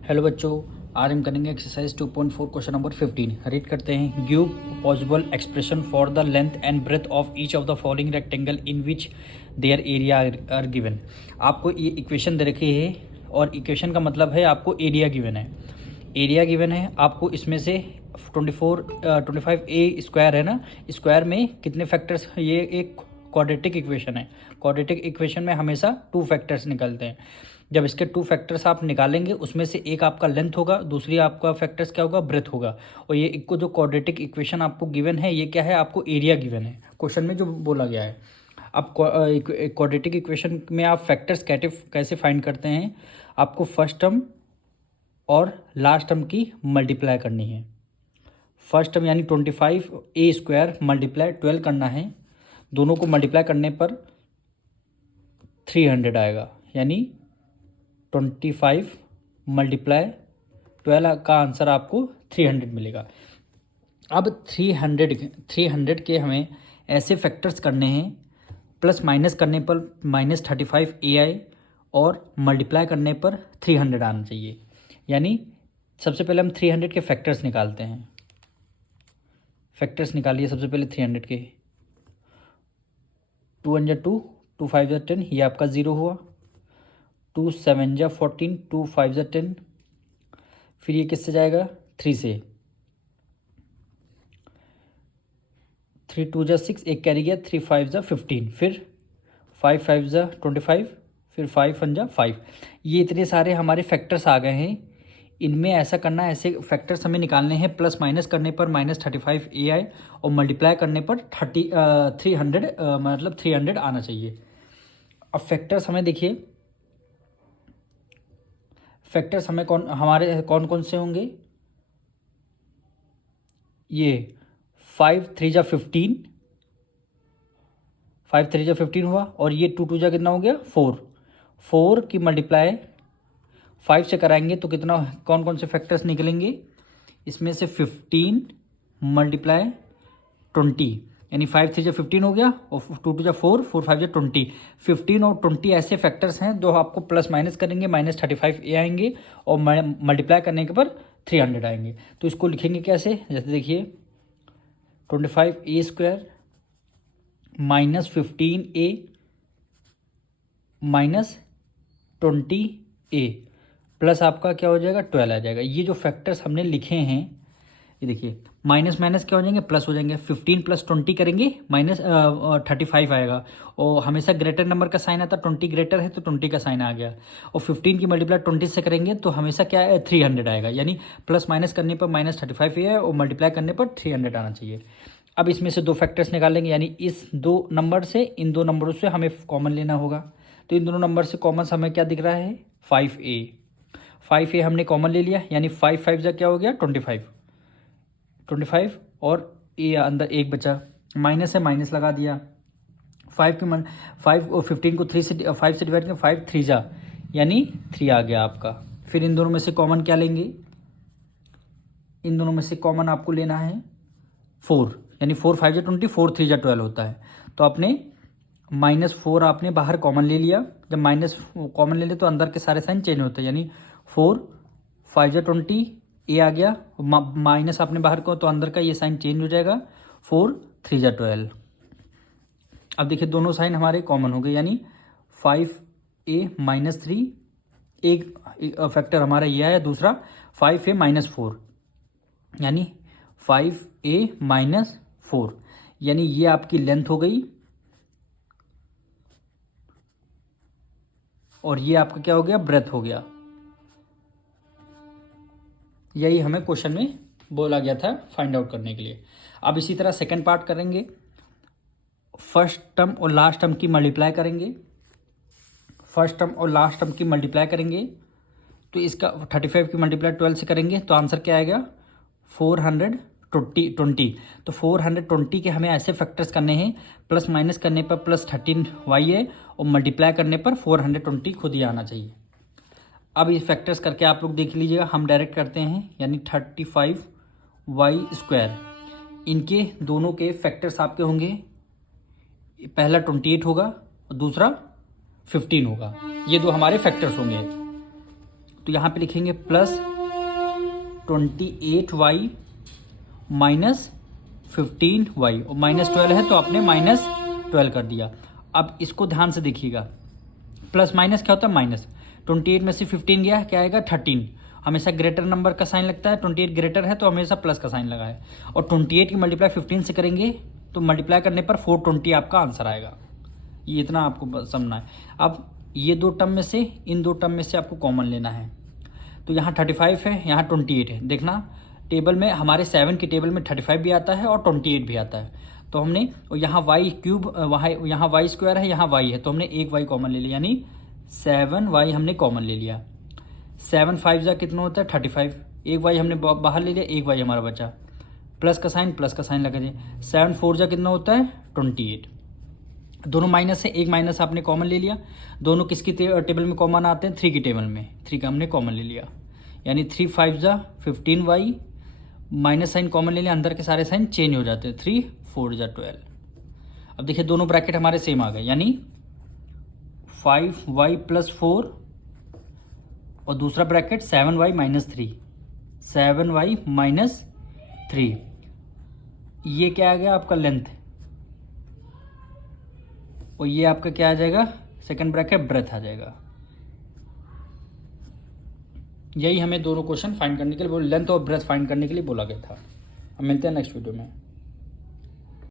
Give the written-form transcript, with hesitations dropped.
Hello बच्चों, आज हम करेंगे एक्सरसाइज 2.4 क्वेश्चन नंबर 15। रीड करते हैं। Give possible expression for the length and breadth of each of the following rectangle in which their area are given. आपको ये equation दे रखी है और इक्वेशन का मतलब है आपको एरिया गिवन है। एरिया गिवन है आपको, इसमें से 25a स्क्वायर है ना, स्क्वायर में कितने फैक्टर्स, ये एक क्वाड्रेटिक इक्वेशन है। क्वाड्रेटिक इक्वेशन में हमेशा 2 फैक्टर्स निकलते हैं। जब इसके 2 फैक्टर्स आप निकालेंगे, उसमें से एक आपका लेंथ होगा, दूसरी आपका फैक्टर्स क्या होगा, ब्रेथ होगा। और ये एक को जो क्वाड्रेटिक इक्वेशन आपको गिवन है, ये क्या है, आपको एरिया गिवन है क्वेश्चन में जो बोला गया है। अब क्वाड्रेटिक इक्वेशन में आप फैक्टर्स कैसे फाइंड करते हैं, आपको फर्स्ट टर्म और लास्ट टर्म की मल्टीप्लाई करनी है। फर्स्ट टर्म यानी 25a स्क्वायर मल्टीप्लाई 12 करना है, दोनों को मल्टीप्लाई करने पर 300 आएगा, यानी 25 मल्टीप्लाई 12 का आंसर आपको 300 मिलेगा। अब 300 के हमें ऐसे फैक्टर्स करने हैं, प्लस माइनस करने पर -35ai और मल्टीप्लाई करने पर 300 आना चाहिए। यानी सबसे पहले हम 300 के फैक्टर्स निकालते हैं। फैक्टर्स निकालिए सबसे पहले 300 के। 2 1 2, 2 5 10, ये आपका 0 हुआ। 2 7 14, 2 5 10, फिर ये किससे जाएगा, 3 से। 3 2 6, एक कैरी गया, 3 5 15, फिर 5 5 25, फिर 5 1 5। ये इतने सारे हमारे फैक्टर्स आ गए हैं। इनमें ऐसा करना है, ऐसे फैक्टर्स हमें निकालने हैं। प्लस माइनस करने पर -35ai और मल्टीप्लाई करने पर 300 मतलब 300 आना चाहिए। अब फैक्टर्स हमें देखिए, फैक्टर्स हमें हमारे कौन कौन से होंगे, ये 5 3 15, 5 3 15 हुआ, और ये 2 2 कितना हो गया, 4 की मल्टीप्लाई 5 से कराएंगे तो कितना, कौन कौन से फैक्टर्स निकलेंगे, इसमें से 15 मल्टीप्लाई 20, यानी 5 3 15 हो गया, और 2 2 4, 4 5 20। 15 और 20 ऐसे फैक्टर्स हैं जो आपको प्लस माइनस करेंगे, -35a आएंगे, और मल्टीप्लाई करने के पर 300 आएंगे। तो इसको लिखेंगे कैसे, जैसे देखिए 25a square -15a -20a plus आपका क्या हो जाएगा, 12 आ जाएगा। ये जो फैक्टर्स हमने लिखे हैं, ये देखिए माइनस माइनस क्या हो जाएंगे, प्लस हो जाएंगे। 15 + 20 करेंगे, -35 आएगा। और हमेशा ग्रेटर नंबर का साइन आता, 20 ग्रेटर है तो 20 का साइन आ गया। और 15 की मल्टीप्लाई 20 से करेंगे तो हमेशा क्या है, 300 आएगा। यानी प्लस माइनस करने पर -35 है और मल्टीप्लाई करने पर 300 आना चाहिए। अब इसमें से 2 फैक्टर्स निकालेंगे, यानी इस 2 नंबर से इन 2 नंबरों से हमें कॉमन लेना होगा। तो इन दोनों नंबर से कॉमन हमें क्या दिख रहा है, 5a हमने कॉमन ले लिया, यानी 5 5 क्या हो गया, 25 और ए अंदर एक बचा, माइनस है माइनस लगा दिया। 5 और 15 को 5 से डिवाइड करें, 5 3 जा, यानी 3 आ गया आपका। फिर इन दोनों में से कॉमन क्या लेंगे, इन दोनों में से कॉमन आपको लेना है 4, यानी 4 5 20, 4 3 12 होता है। तो आपने -4 आपने बाहर कॉमन ले लिया। जब माइनस कॉमन ले ले तो अंदर के सारे साइन चेंज होते हैं, यानी 4 5 20 ए आ गया, माइनस आपने बाहर को तो अंदर का ये साइन चेंज हो जाएगा, 4 3 12। अब देखिए दोनों साइन हमारे कॉमन हो गए, यानी 5a -3, एक फैक्टर हमारा ये है, दूसरा 5a -4, यानी 5a -4, यानी ये आपकी लेंथ हो गई, और ये आपका क्या हो गया, ब्रेथ हो गया। यही हमें क्वेश्चन में बोला गया था फाइंड आउट करने के लिए। अब इसी तरह सेकंड पार्ट करेंगे। फर्स्ट टर्म और लास्ट टर्म की मल्टीप्लाई करेंगे, फर्स्ट टर्म और लास्ट टर्म की मल्टीप्लाई करेंगे। तो इसका 35 की मल्टीप्लाई 12 से करेंगे तो आंसर क्या आएगा, 420। तो 420 के हमें ऐसे फैक्टर्स करने हैं, प्लस माइनस करने पर +13y है, और मल्टीप्लाई करने पर 420 खुद ही आना चाहिए। अब ये फैक्टर्स करके आप लोग देख लीजिएगा, हम डायरेक्ट करते हैं, यानी 35y स्क्वायर, इनके दोनों के फैक्टर्स आपके होंगे, पहला 28 होगा और दूसरा 15 होगा। ये दो हमारे फैक्टर्स होंगे। तो यहाँ पे लिखेंगे प्लस 28y माइनस 15y, और -12 है तो आपने -12 कर दिया। अब इसको ध्यान से देखिएगा, प्लस माइनस क्या होता है, माइनस। 28 में से 15 गया, क्या आएगा 13। हमेशा ग्रेटर नंबर का साइन लगता है, 28 ग्रेटर है तो हमेशा प्लस का साइन लगा है। और 28 की मल्टीप्लाई 15 से करेंगे तो मल्टीप्लाई करने पर 420 आपका आंसर आएगा। ये इतना आपको समझना है। अब ये दो टर्म में से, इन दो टर्म में से आपको कॉमन लेना है। तो यहाँ 35 है, यहाँ 28 है। देखना टेबल में हमारे 7 की टेबल में 35 भी आता है और 28 भी आता है। तो हमने यहाँ वाई क्यूब, वहाँ यहाँ वाई स्क्वायर है, यहाँ वाई है, तो हमने एक वाई कॉमन ले लिया, यानी 7y हमने कॉमन ले लिया। 7 5 जा कितना होता है 35, एक वाई हमने बाहर ले लिया, एक वाई हमारा बचा, प्लस का साइन लगा दिए। 7 4 जा कितना होता है 28। दोनों माइनस है, एक माइनस आपने कॉमन ले लिया। दोनों किसकी टेबल में कॉमन आते हैं, 3 की टेबल में, 3 का हमने कॉमन ले लिया, यानी 3 5 जा 15y, माइनस साइन कॉमन ले लिया, अंदर के सारे साइन चेंज हो जाते हैं, 3 4 जा 12। अब देखिए दोनों ब्रैकेट हमारे सेम आ गए, यानी 5y + 4 और दूसरा ब्रैकेट 7y - 3, 7y - 3। ये क्या आ गया आपका लेंथ, और ये आपका क्या आ जाएगा, सेकंड ब्रैकेट ब्रेथ आ जाएगा। यही हमें दोनों क्वेश्चन फाइंड करने के लिए लेंथ और ब्रेथ फाइंड करने के लिए बोला गया था। हम मिलते हैं नेक्स्ट वीडियो में।